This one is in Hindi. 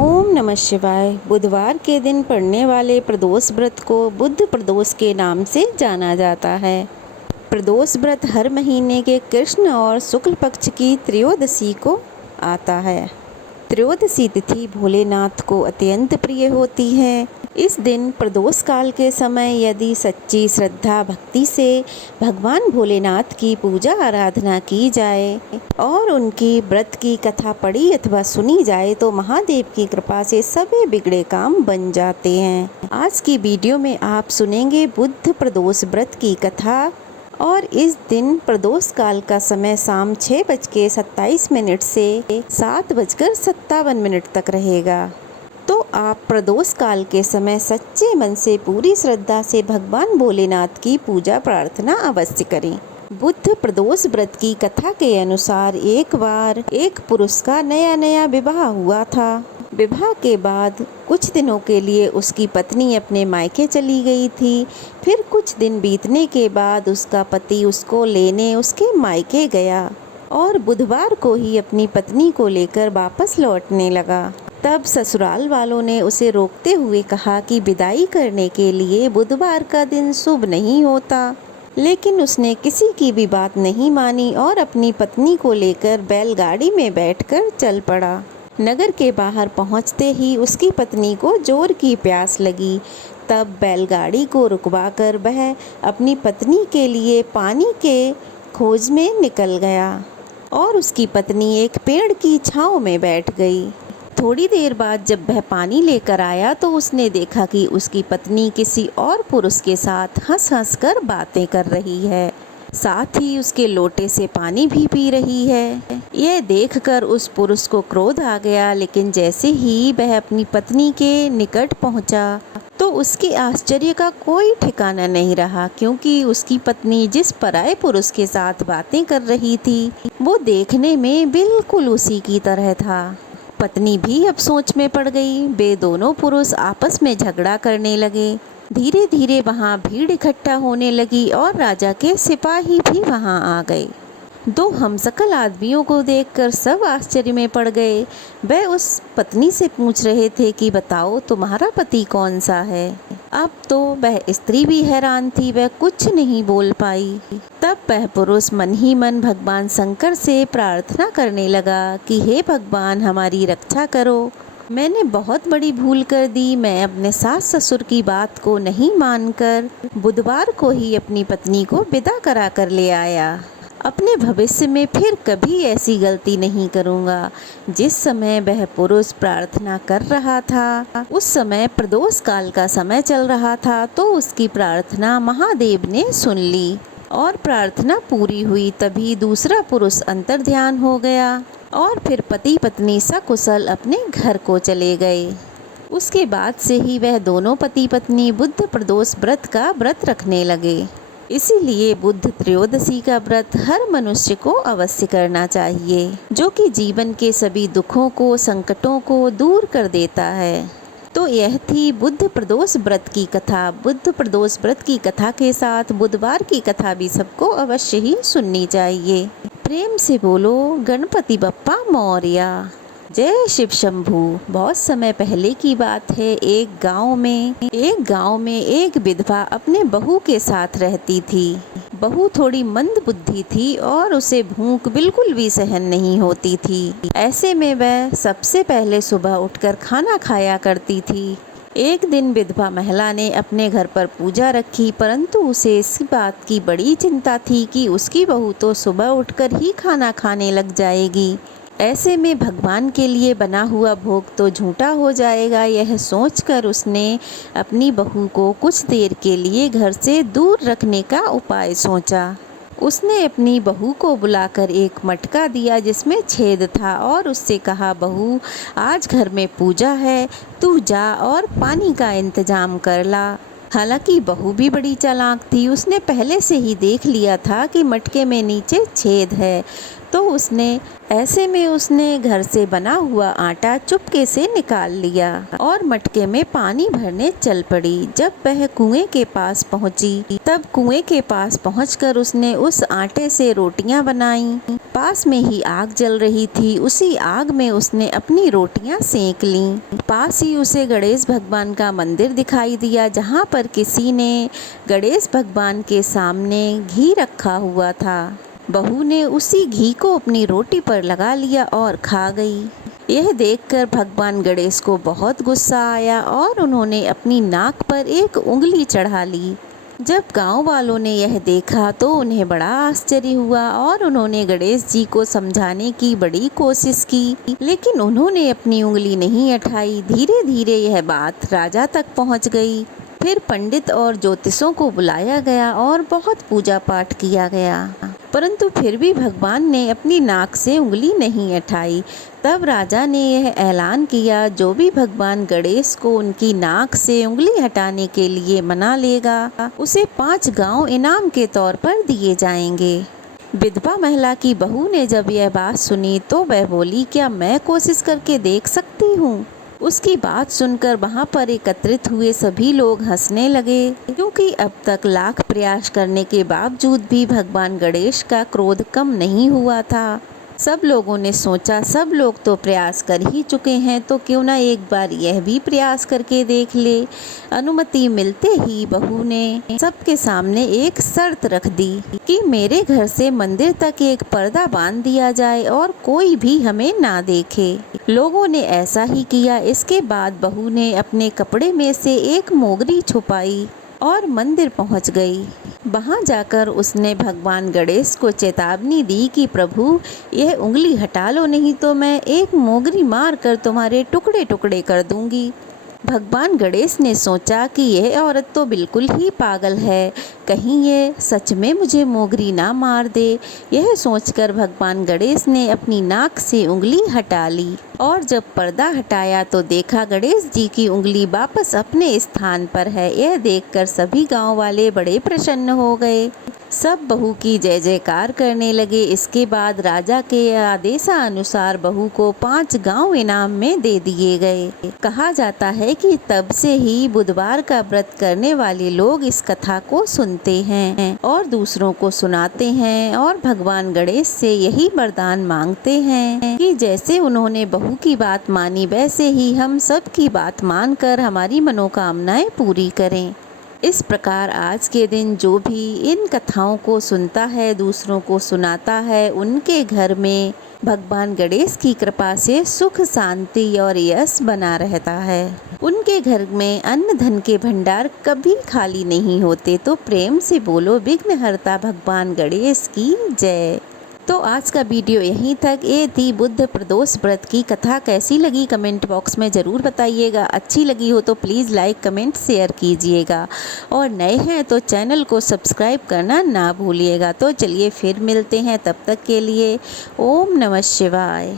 ओम नमः शिवाय। बुधवार के दिन पड़ने वाले प्रदोष व्रत को बुध प्रदोष के नाम से जाना जाता है। प्रदोष व्रत हर महीने के कृष्ण और शुक्ल पक्ष की त्रयोदशी को आता है। त्रयोदशी तिथि भोलेनाथ को अत्यंत प्रिय होती है। इस दिन प्रदोष काल के समय यदि सच्ची श्रद्धा भक्ति से भगवान भोलेनाथ की पूजा आराधना की जाए और उनकी व्रत की कथा पढ़ी अथवा सुनी जाए तो महादेव की कृपा से सभी बिगड़े काम बन जाते हैं। आज की वीडियो में आप सुनेंगे बुध प्रदोष व्रत की कथा और इस दिन प्रदोष काल का समय शाम 6:27 से 7:57 तक रहेगा। तो आप प्रदोष काल के समय सच्चे मन से पूरी श्रद्धा से भगवान भोलेनाथ की पूजा प्रार्थना अवश्य करें। बुध प्रदोष व्रत की कथा के अनुसार एक बार एक पुरुष का नया विवाह हुआ था। विवाह के बाद कुछ दिनों के लिए उसकी पत्नी अपने मायके चली गई थी। फिर कुछ दिन बीतने के बाद उसका पति उसको लेने उसके मायके गया और बुधवार को ही अपनी पत्नी को लेकर वापस लौटने लगा। तब ससुराल वालों ने उसे रोकते हुए कहा कि विदाई करने के लिए बुधवार का दिन शुभ नहीं होता, लेकिन उसने किसी की भी बात नहीं मानी और अपनी पत्नी को लेकर बैलगाड़ी में बैठकर चल पड़ा। नगर के बाहर पहुंचते ही उसकी पत्नी को जोर की प्यास लगी। तब बैलगाड़ी को रुकवाकर वह अपनी पत्नी के लिए पानी के खोज में निकल गया और उसकी पत्नी एक पेड़ की छांव में बैठ गई। थोड़ी देर बाद जब वह पानी लेकर आया तो उसने देखा कि उसकी पत्नी किसी और पुरुष के साथ हंस कर बातें कर रही है, साथ ही उसके लोटे से पानी भी पी रही है। यह देखकर उस पुरुष को क्रोध आ गया, लेकिन जैसे ही वह अपनी पत्नी के निकट पहुंचा तो उसके आश्चर्य का कोई ठिकाना नहीं रहा, क्योंकि उसकी पत्नी जिस पराये पुरुष के साथ बातें कर रही थी वो देखने में बिल्कुल उसी की तरह था। पत्नी भी अब सोच में पड़ गई। वे दोनों पुरुष आपस में झगड़ा करने लगे। धीरे धीरे वहाँ भीड़ इकट्ठा होने लगी और राजा के सिपाही भी वहाँ आ गए। दो हमशक्ल आदमियों को देखकर सब आश्चर्य में पड़ गए। वह उस पत्नी से पूछ रहे थे कि बताओ तुम्हारा पति कौन सा है। अब तो वह स्त्री भी हैरान थी, वह कुछ नहीं बोल पाई। तब वह पुरुष मन ही मन भगवान शंकर से प्रार्थना करने लगा कि हे भगवान, हमारी रक्षा करो। मैंने बहुत बड़ी भूल कर दी। मैं अपने सास ससुर की बात को नहीं मानकर बुधवार को ही अपनी पत्नी को विदा करा कर ले आया। अपने भविष्य में फिर कभी ऐसी गलती नहीं करूँगा। जिस समय वह पुरुष प्रार्थना कर रहा था उस समय प्रदोष काल का समय चल रहा था, तो उसकी प्रार्थना महादेव ने सुन ली और प्रार्थना पूरी हुई। तभी दूसरा पुरुष अंतर्ध्यान हो गया और फिर पति पत्नी सकुशल अपने घर को चले गए। उसके बाद से ही वह दोनों पति पत्नी बुध प्रदोष व्रत का व्रत रखने लगे। इसीलिए बुध त्रयोदशी का व्रत हर मनुष्य को अवश्य करना चाहिए, जो कि जीवन के सभी दुखों को संकटों को दूर कर देता है। तो यह थी बुध प्रदोष व्रत की कथा। बुध प्रदोष व्रत की कथा के साथ बुधवार की कथा भी सबको अवश्य ही सुननी चाहिए। प्रेम से बोलो गणपति बप्पा मौर्या। जय शिव शंभू। बहुत समय पहले की बात है। एक गांव में एक विधवा अपने बहू के साथ रहती थी। बहू थोड़ी मंद बुद्धि थी और उसे भूख बिल्कुल भी सहन नहीं होती थी। ऐसे में वह सबसे पहले सुबह उठकर खाना खाया करती थी। एक दिन विधवा महिला ने अपने घर पर पूजा रखी, परंतु उसे इस बात की बड़ी चिंता थी कि उसकी बहू तो सुबह उठकर ही खाना खाने लग जाएगी। ऐसे में भगवान के लिए बना हुआ भोग तो झूठा हो जाएगा। यह सोचकर उसने अपनी बहू को कुछ देर के लिए घर से दूर रखने का उपाय सोचा। उसने अपनी बहू को बुलाकर एक मटका दिया जिसमें छेद था और उससे कहा, बहू आज घर में पूजा है, तू जा और पानी का इंतजाम कर ला। हालांकि बहू भी बड़ी चालाक थी। उसने पहले से ही देख लिया था कि मटके में नीचे छेद है, तो उसने घर से बना हुआ आटा चुपके से निकाल लिया और मटके में पानी भरने चल पड़ी। जब वह कुएं के पास पहुंची तब कुएं के पास पहुंचकर उसने उस आटे से रोटियां बनाई पास में ही आग जल रही थी। उसी आग में उसने अपनी रोटियां सेंक लीं। पास ही उसे गणेश भगवान का मंदिर दिखाई दिया, जहाँ पर किसी ने गणेश भगवान के सामने घी रखा हुआ था। बहू ने उसी घी को अपनी रोटी पर लगा लिया और खा गई। यह देखकर भगवान गणेश को बहुत गुस्सा आया और उन्होंने अपनी नाक पर एक उंगली चढ़ा ली। जब गांव वालों ने यह देखा तो उन्हें बड़ा आश्चर्य हुआ और उन्होंने गणेश जी को समझाने की बड़ी कोशिश की, लेकिन उन्होंने अपनी उंगली नहीं उठाई। धीरे धीरे यह बात राजा तक पहुंच गई। फिर पंडित और ज्योतिषों को बुलाया गया और बहुत पूजा पाठ किया गया, परंतु फिर भी भगवान ने अपनी नाक से उंगली नहीं उठाई। तब राजा ने यह ऐलान किया, जो भी भगवान गणेश को उनकी नाक से उंगली हटाने के लिए मना लेगा, उसे 5 गांव इनाम के तौर पर दिए जाएंगे। विधवा महिला की बहू ने जब यह बात सुनी तो वह बोली, क्या मैं कोशिश करके देख सकती हूँ? उसकी बात सुनकर वहाँ पर एकत्रित हुए सभी लोग हंसने लगे, क्योंकि अब तक लाख प्रयास करने के बावजूद भी भगवान गणेश का क्रोध कम नहीं हुआ था। सब लोगों ने सोचा, सब लोग तो प्रयास कर ही चुके हैं, तो क्यों ना एक बार यह भी प्रयास करके देख ले। अनुमति मिलते ही बहू ने सबके सामने एक शर्त रख दी कि मेरे घर से मंदिर तक एक पर्दा बांध दिया जाए और कोई भी हमें ना देखे। लोगों ने ऐसा ही किया। इसके बाद बहू ने अपने कपड़े में से एक मोगरी छुपाई और मंदिर पहुंच गई। वहां जाकर उसने भगवान गणेश को चेतावनी दी कि प्रभु, यह उंगली हटा लो, नहीं तो मैं एक मोगरी मार कर तुम्हारे टुकड़े टुकड़े कर दूंगी। भगवान गणेश ने सोचा कि यह औरत तो बिल्कुल ही पागल है, कहीं ये सच में मुझे मोगरी ना मार दे। यह सोचकर भगवान गणेश ने अपनी नाक से उंगली हटा ली और जब पर्दा हटाया तो देखा गणेश जी की उंगली वापस अपने स्थान पर है। यह देखकर सभी गांव वाले बड़े प्रसन्न हो गए। सब बहू की जय जयकार करने लगे। इसके बाद राजा के आदेशानुसार बहू को 5 गांव इनाम में दे दिए गए। कहा जाता है कि तब से ही बुधवार का व्रत करने वाले लोग इस कथा को सुनते हैं और दूसरों को सुनाते हैं और भगवान गणेश से यही वरदान मांगते हैं कि जैसे उन्होंने बहू की बात मानी, वैसे ही हम सब की बात मानकर हमारी मनोकामनाएं पूरी करें। इस प्रकार आज के दिन जो भी इन कथाओं को सुनता है, दूसरों को सुनाता है, उनके घर में भगवान गणेश की कृपा से सुख, शांति और यश बना रहता है। उनके घर में अन्न धन के भंडार कभी खाली नहीं होते। तो प्रेम से बोलो, विघ्नहर्ता भगवान गणेश की जय। तो आज का वीडियो यहीं तक। ये थी बुद्ध प्रदोष व्रत की कथा। कैसी लगी कमेंट बॉक्स में ज़रूर बताइएगा। अच्छी लगी हो तो प्लीज़ लाइक, कमेंट, शेयर कीजिएगा और नए हैं तो चैनल को सब्सक्राइब करना ना भूलिएगा। तो चलिए फिर मिलते हैं, तब तक के लिए ओम नमः शिवाय।